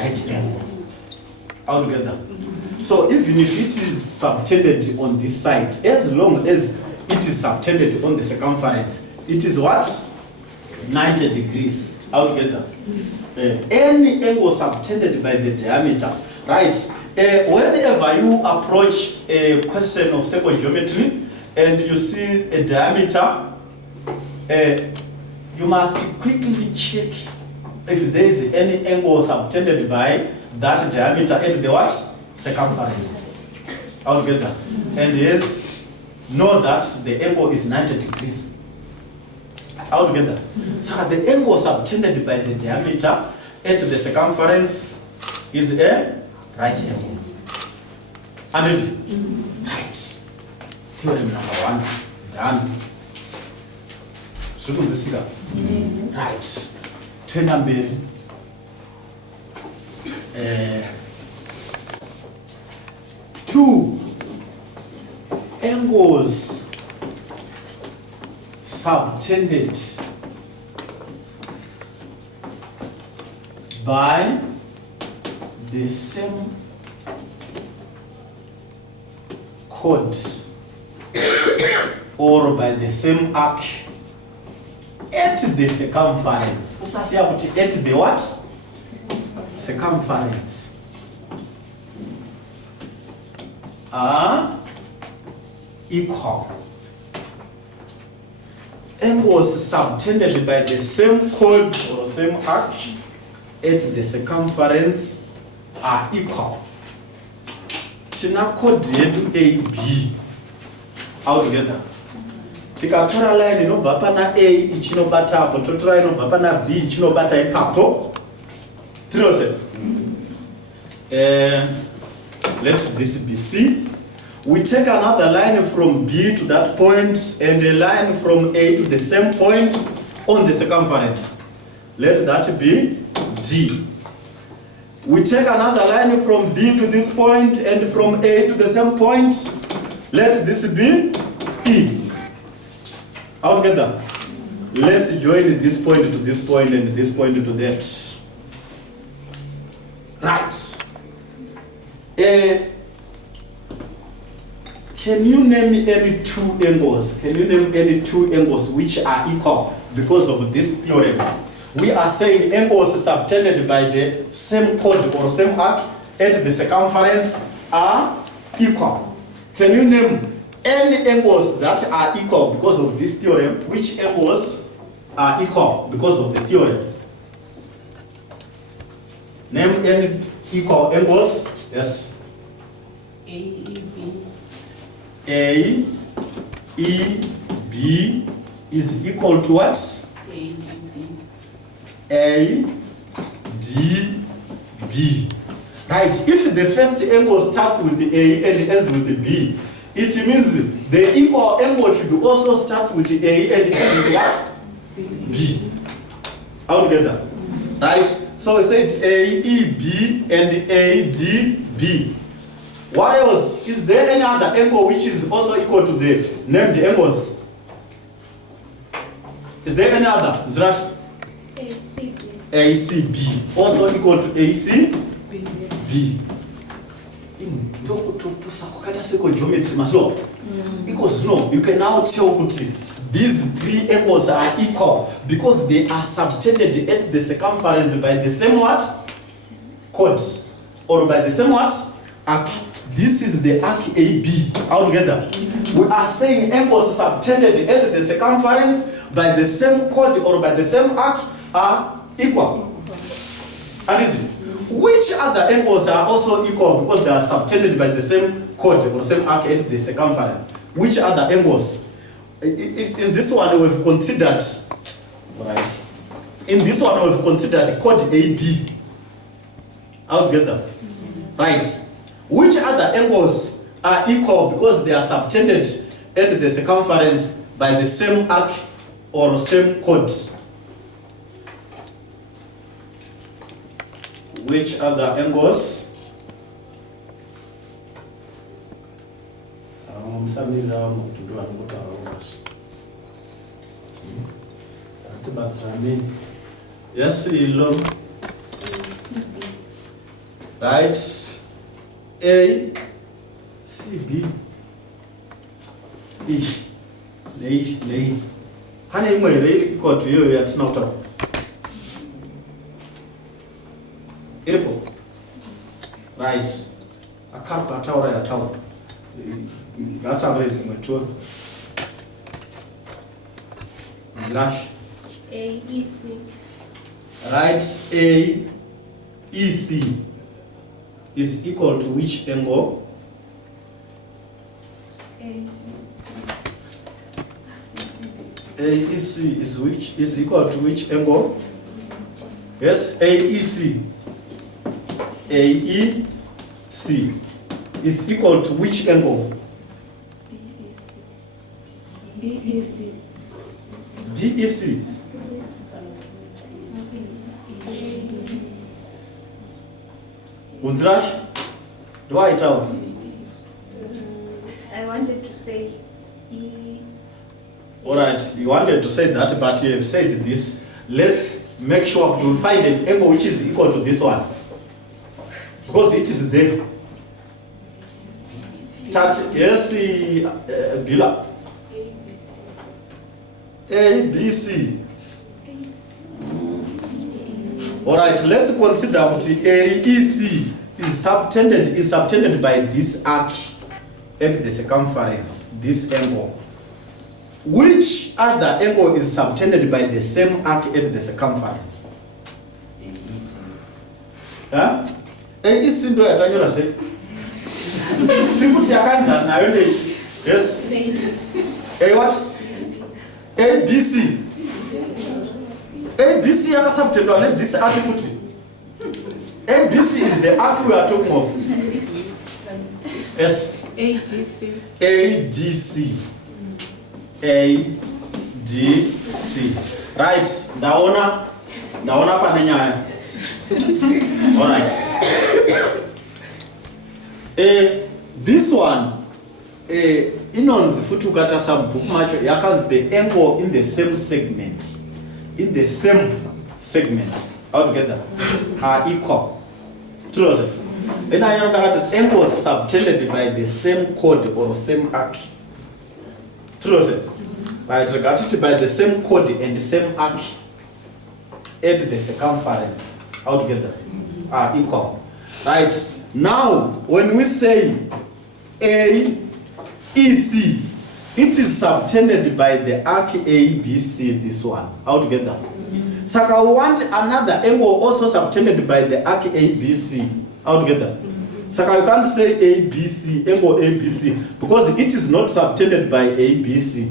right angle. Altogether. So even if it is subtended on this side, as long as it is subtended on the circumference, it is what? 90 degrees. Altogether. Any angle subtended by the diameter, right? Whenever you approach a question of circle geometry and you see a diameter, you must quickly check if there is any angle subtended by that diameter at the what? Circumference. Altogether. And yes, know that the angle is 90 degrees. Altogether. So the angle subtended by the diameter at the circumference is a right angle. And right. Theorem number 1 done. Right. Turn number two angles subtended by the same chord or by the same arc at the circumference. At the what? Circumference. Are equal. Angles subtended by the same chord or same arc at the circumference are equal. Tina chord AB altogether. Tikatora line inobva pana A ichinobata apo, totora inobva pana B ichinobata ipapo. Tinose. Let this be C. We take another line from B to that point and a line from A to the same point on the circumference. Let that be D. We take another line from B to this point and from A to the same point. Let this be E. Altogether. Let's join this point to this point and this point to that. Right. Can you name any two angles? Can you name any two angles which are equal because of this theorem? We are saying angles subtended by the same chord or same arc at the circumference are equal. Can you name any angles that are equal because of this theorem? Which angles are equal because of the theorem? Name any equal angles. Yes. A, E, B is equal to what? A, D, B. Right. If the first angle starts with the A and ends with the B, it means the equal angle should also start with the A and end with what? B. Altogether. Right? So I said A, E, B and A, D, B. What else? Is there any other angle which is also equal to the named angles? Is there any other? ACB. Also equal to ACB. Because no, you can now tell these three angles are equal because they are subtended at the circumference by the same what? Chord. Or by the same what? Arc. This is the arc AB altogether. We are saying angles subtended at the circumference by the same chord or by the same arc are equal. And which other angles are also equal because they are subtended by the same chord or same arc at the circumference? Which other angles? In this one we've considered, right? In this one we've considered chord AB altogether, right? Which other angles are equal because they are subtended at the circumference by the same arc or same chord? Which other angles? Yes, right? A, C, B, E, nei. Pane imwe here equal to iyoyo yatina kutaura? Iripo? Right. Akarpa ataura yataura. Ngataure dzimwe tu. Nzirash. A, E, C. Right, A, E, C is equal to which angle? A, C. AEC is equal to which angle? Yes, AEC. AEC is equal to which angle? BEC. BEC. Unzrash? Do I tell? I wanted to say E. Alright, you wanted to say that, but you have said this. Let's make sure to find an angle which is equal to this one. Because it is there. Yes, Bila. ABC. Alright, let's consider that AEC is subtended by this arc at the circumference, this angle. Which other angle is subtended by the same arc at the circumference? Huh? AEC ndo yatanyora se. Tributi yakanza nayo ne. Yes. A what? ABC. ABC yakasubtendwa let this arc foot. ABC is the arc we are talking of. Yes. ADC. ADC. ADC. Right. Ndaona pane nyaya. All right. This one inonzi futhi ukata sabhuku macho yakanzi the angle in the same segment. In the same segment altogether are equal. True. Then I know that angles subtended by the same chord or same arc. True. Right, regarded by the same chord and the same arc at the circumference altogether are equal. Right. Now, when we say AEC, it is subtended by the arc ABC, this one altogether. So I want another angle also subtended by the arc ABC altogether. So you can't say ABC, angle ABC, because it is not subtended by ABC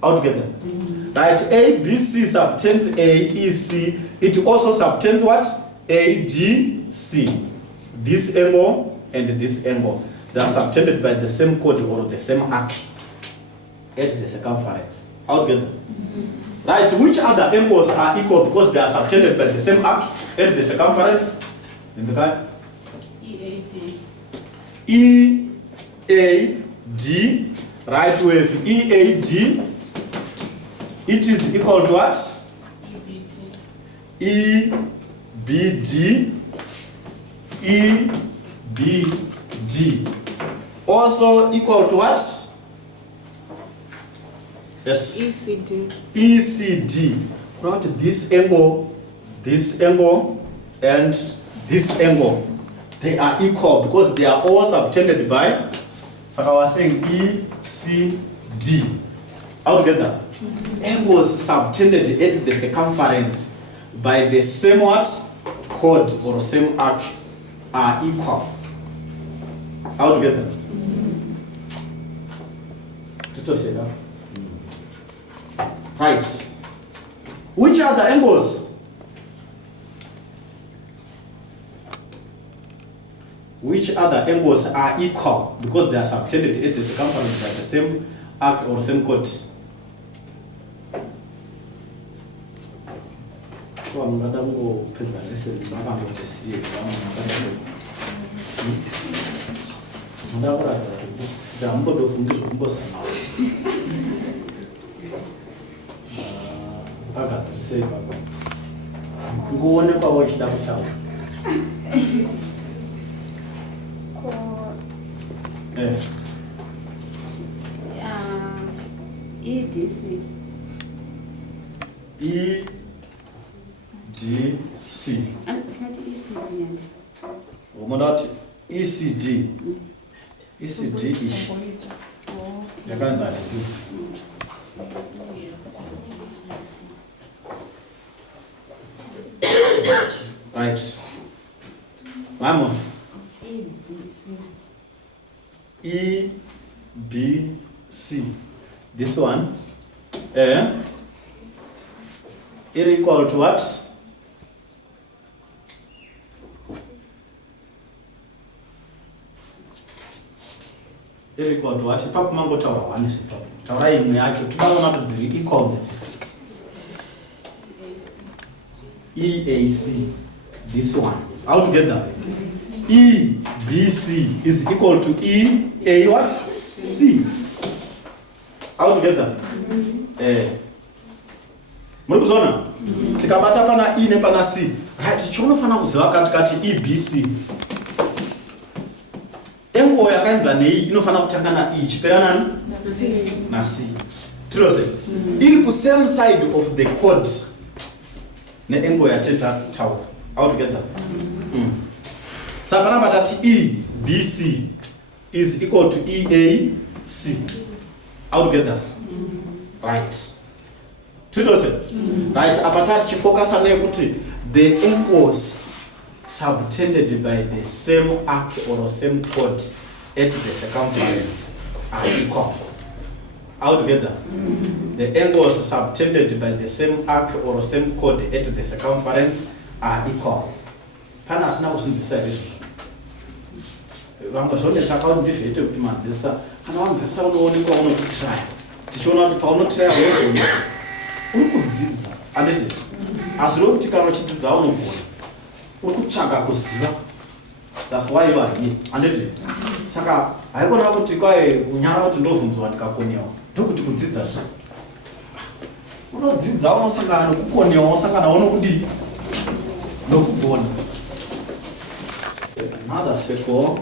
altogether. Right? ABC subtends AEC, it also subtends what? ADC. This angle and this angle. They are subtended by the same chord or the same arc at the circumference altogether. Right? Which other angles are equal because they are subtended by the same arc at the circumference? In the guy? EAD. Right, we have EAD. It is equal to what? EBD. EBD. Also equal to what? Yes. ECD. ECD. Not this angle, and this angle. They are equal because they are all subtended by, so I was saying ECD. Altogether. Angles subtended at the circumference by the same what? Chord or same arc are equal. Altogether. Right. Which are the angles? Which other angles are equal because they are subtended at the circumference by the same arc or same chord? Go on, EDC. EDC. Andithi ECD and. Umona ECD. ECD ish. Yakanzana tsitsi. Right. Mama. EBC. This one. Is equal to what? Is equal to what? Ipapo mango taura one is top. Taura imwe yacho tunaona kuti dziri equal net. EAC. This one. Altogether. EBC is equal to EA what? C. Altogether. Muri kuzona? Tikabata pana E nepana C. Right, chonofana kuziva kati EBC. Engo yakaanza nei inofana kutanga na E chiperana na C. Tirose. Iri ku same side of the chord. Ne engo ya theta tau. Altogether. So panapa that EBC is equal to EAC. Altogether. Right. Right, apatati chifocus ane kuti the angles subtended by the same arc or same chord at the circumference are equal. Altogether. The angles subtended by the same arc or same chord at the circumference are equal. Pana asina kusinzisa izvo. Vanga zvone takauti ndivhete kuti manzisa kana wanzisa unoonekwa unokutraya. Tichiona kuti paunotraya wewe urikudzidza anditi asi rokuti kana uchidzidza unogona urikutsvaga kuziva. That's why you are here anditi saka haikona kuti kwai kunyara kuti ndovhunzwa ndikakonewa ndokuti kudzidza zvo unodzidza unosangana nokukonewa usangana unokudi nokugona. Another circle.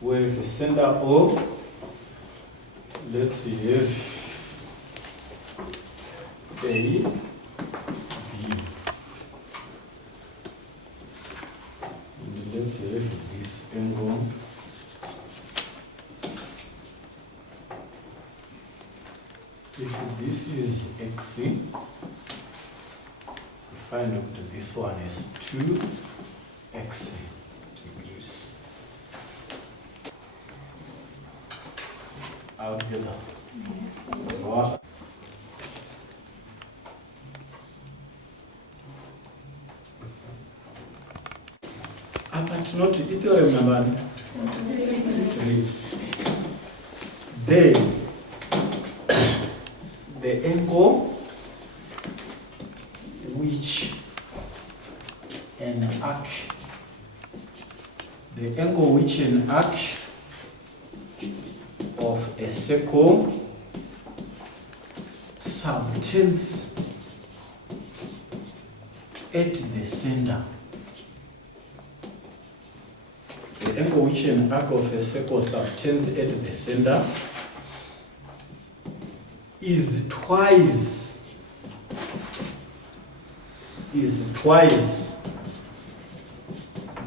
With center O, let's have A, B. And let's have this angle. If this is X, we find out that this one is 2X degrees. Altogether. Yes. What? But not theorem number 3. The angle which an arc, of a circle subtends at the center. The angle which an arc of a circle subtends at the center is twice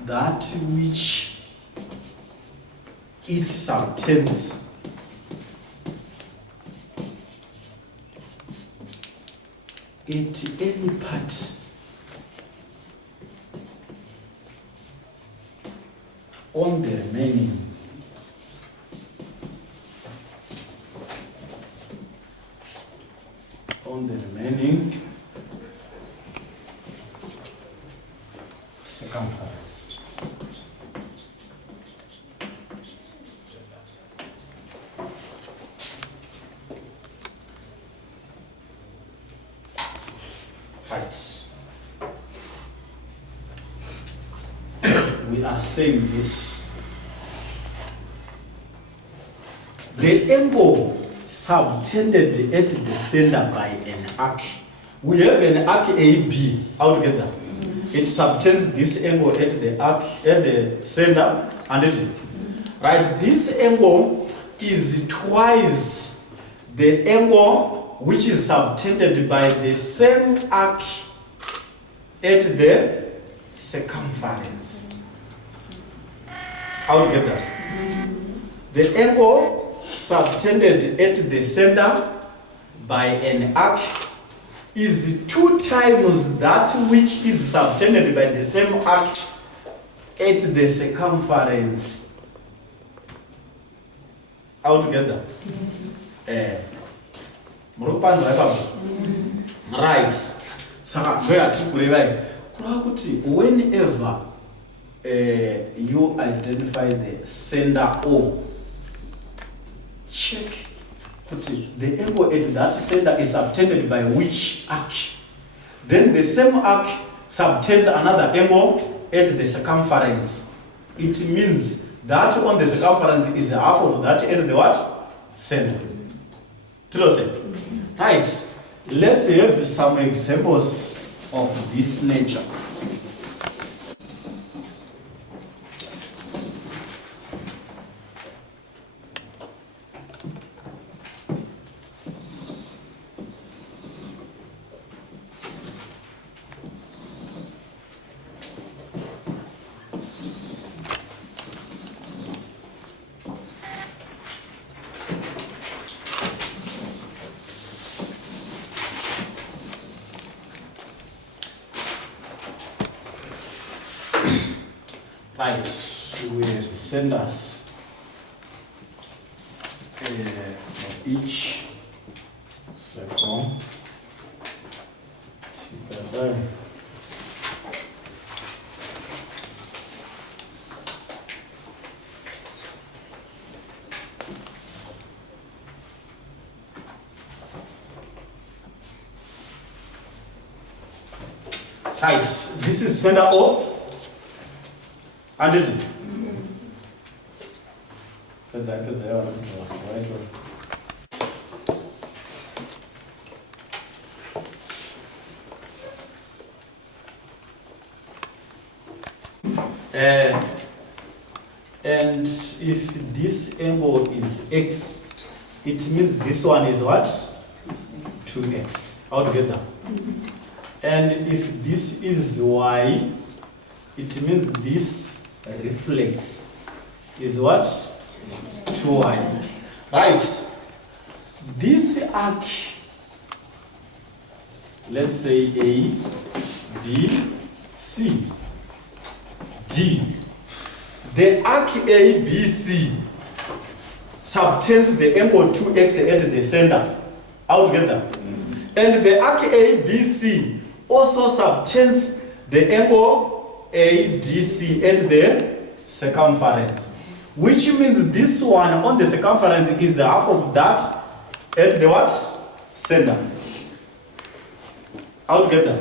that which it subtends at any part on the remaining circumference. we are saying this. The angle subtended at the center by an arc. We have an arc AB altogether. It subtends this angle at the arc at the center, and right. This angle is twice the angle which is subtended by the same arc at the circumference. Altogether, the angle subtended at the center by an arc is 2 times that which is subtended by the same arc at the circumference. Altogether. Yes. Right. Whenever you identify the sender O, check the angle at that center is subtended by which arc. Then the same arc subtends another angle at the circumference. It means that on the circumference is half of that at the what? Center. Right. Let's have some examples of this nature. Right, we send us for each circle together. Right, this is center O. And it and if this angle is X, it means this one is what? 2X altogether. And if this is Y, it means this reflex is what? 2y. Right. This arc, let's say A, B, C, D. The arc ABC subtends the angle 2x at the center altogether. And the arc ABC also subtends the angle ADC at the circumference, which means this one on the circumference is half of that at the what? Center. Altogether.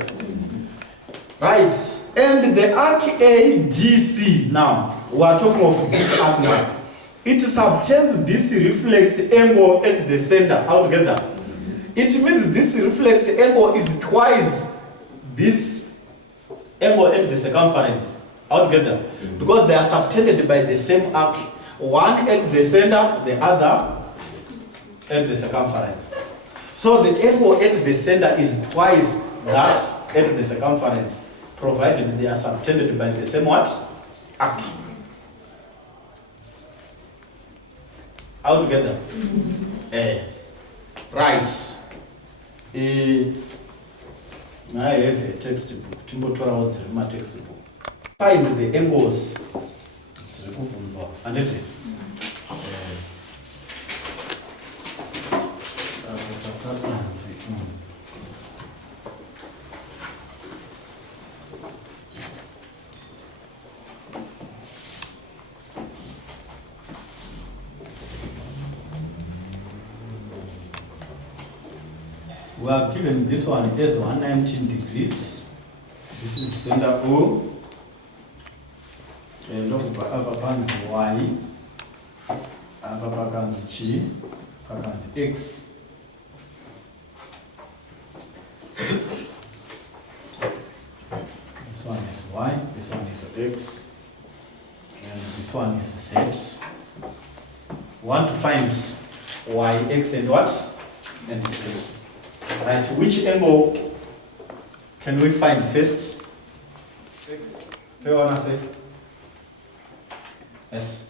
Right. And the arc ADC, now, we are talking of this arc now. It subtends this reflex angle at the center altogether. It means this reflex angle is twice this angle at the circumference altogether, because they are subtended by the same arc, one at the center, the other at the circumference. So the angle at the center is twice that at the circumference, provided they are subtended by the same what? Arc. Altogether. Right. I have a textbook. Timbo my textbook. Find the angles. And it is. We are given this one as 119 degrees. This is center O. ndokubva apa panzi y, apa pakanzi chi, pakanzi x. This one is y, this one is x, and this one is z. We want to find y, x, and what? And z. Right, which angle can we find first? X. Do you want to say? Yes.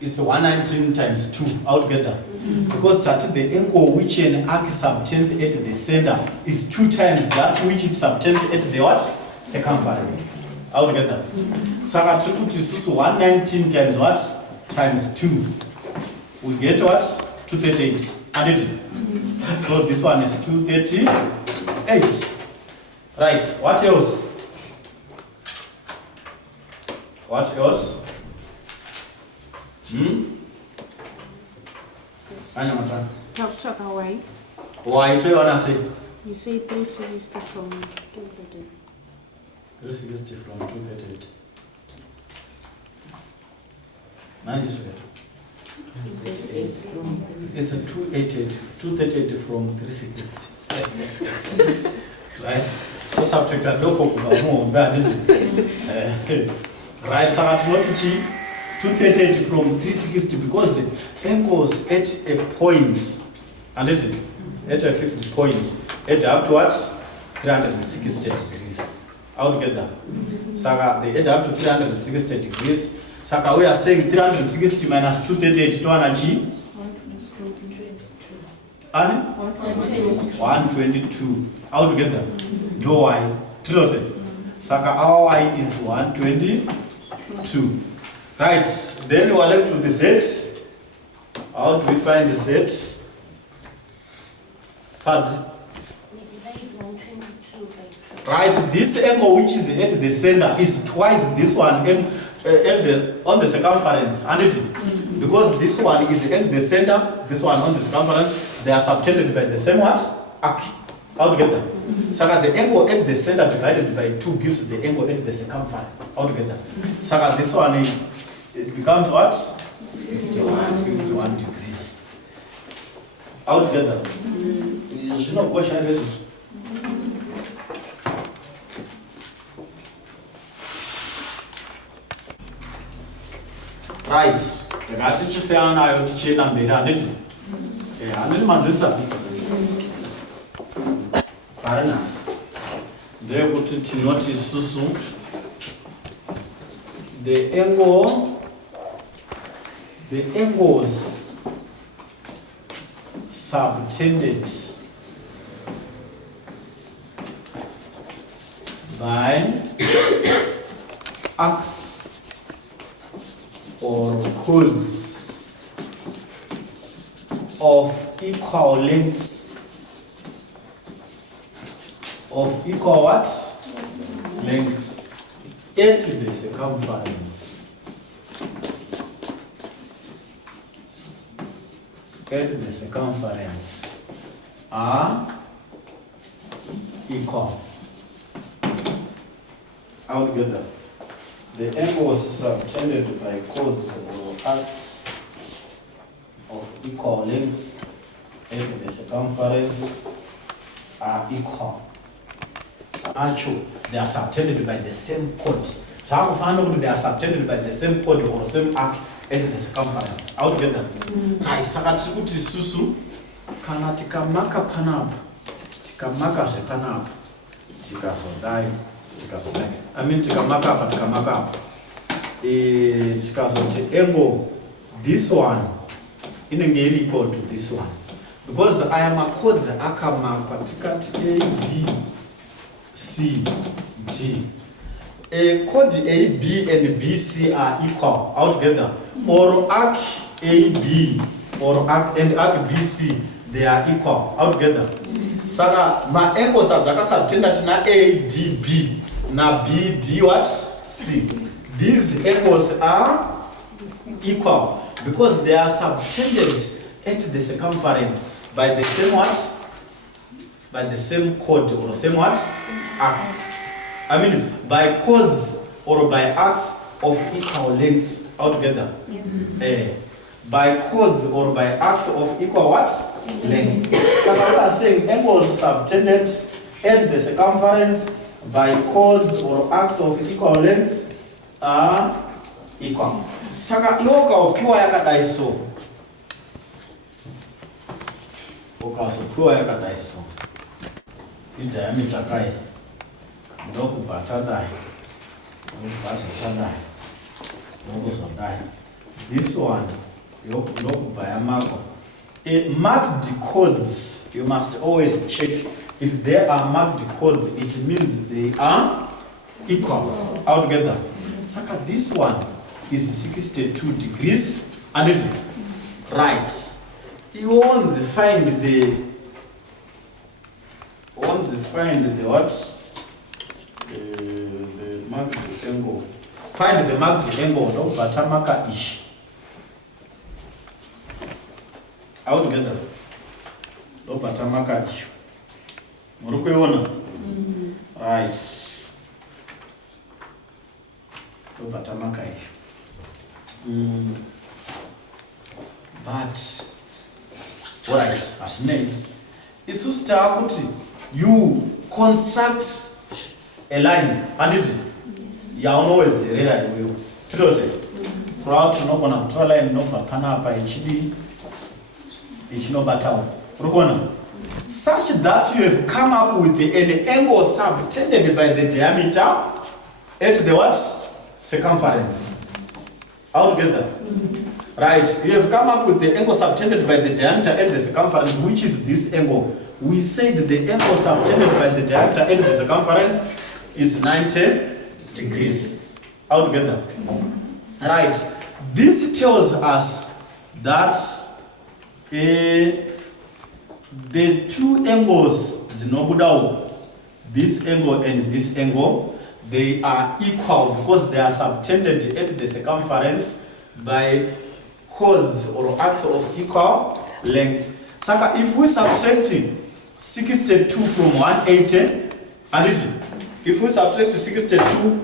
It's 119 times 2 altogether. Because that the angle which an arc subtends at the center is 2 times that which it subtends at the what? Circumference. Altogether. So I to put this 119 times what? Times 2. We get what? 238. Added. So this one is 238. Right. What else? What else? Talk away. Why do you want to say? You say 360 from 230. 360 from 238. 90 square. It's 288. 238 from 360. Right? So subject a local more bad, isn't it? Right, so at what 238 from 360 because the angles at a point and at a fixed point add up to what? 360 degrees. Altogether. Saka they add up to 360 degrees. Saka we are saying 360 minus 238 to an G? 122. Altogether. Do y? Trilose. Saka our y is 122. Right, then we are left with the z. How do we find z? Pfidze. Right, this angle which is at the center is twice this one on the circumference, because this one is at the center, this one on the circumference, they are subtended by the same what? Arc. Altogether. So that the angle at the center divided by 2 gives the angle at the circumference. Altogether. So that this one it becomes what? 61 degrees. Altogether. You should not question this. Right. The guy teaches say I teach and they are did. Yeah, and then Mandisa. Paranas. They put it in notice Susu. The angles subtended by arcs or chords of equal lengths of equal what? Length at the circumference. At the circumference are equal. Altogether, the angles subtended by chords or arcs of equal lengths at the circumference are equal. Actually, they are subtended by the same chords. So how to find out they are subtended by the same chord or same arc at the circumference? Altogether. Right, sakatikuti susu kana tikamaka panapa. Tikamaka panapa. Tikazodai. I mean tikamaka hapa. Tikazoti angle this one inenge equal to this one. Because I am a chords akamakwa tikati A, B, C, D. A chord A, B, and B, C are equal altogether. Or arc A, B, or arc and arc B, C, they are equal altogether. Saka ma angles are subtended na A, D, B, na B, D, what? C. These angles are equal because they are subtended at the circumference by the same what? By the same chord or same what? Arcs. I mean by chords or by arcs of equal lengths altogether? Yes. By chords or by arcs of equal what? Length. So we are saying angles subtended at the circumference by chords or arcs of equal lengths are equal. Saka yoka ukiwa yakadai so. Ukiwa yakadai so. Diameter kai. Ndokubva tadai. Ndokubva tadai. Ndokuzodai. This one ndokubva yamako. Marked chords, you must always check if there are marked chords, it means they are equal altogether. Saka this one is 62 degrees and it right. You won't find the what? The marked angle. Find the marked angle, no batamaka ish. Altogether. No batamaka ish. Murukuiona? Right. No batamaka ish. But alright, as name is to start you construct a line and it ya always rela you close throughout no gonna control line no papana pa hd no bata urukona such that you have come up with an angle subtended by the diameter at the what circumference altogether. Right, you have come up with the angle subtended by the diameter at the circumference, which is this angle. We said the angle subtended by the diameter at the circumference is 90 degrees altogether. Right, this tells us that the two angles, this angle and this angle, they are equal because they are subtended at the circumference by chords or arcs of equal length. Saka, if we subtract 62 from 180, and if we subtract 62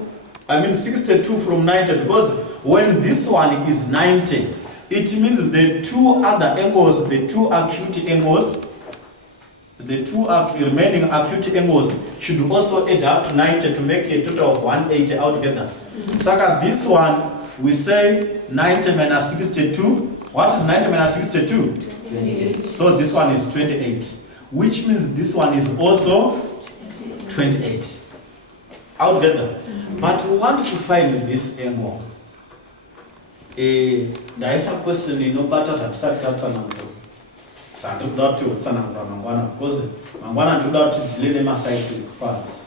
from 90, because when this one is 90, it means the two other angles, the two acute angles, the two remaining acute angles should also add up to 90 to make a total of 180 altogether. Saka, this one, we say 90 minus 62. What is 90 minus 62? 28. So this one is 28, which means this one is also 28 altogether. But we want to find this angle. There is a question, but because I'm going to delay my scientific parts.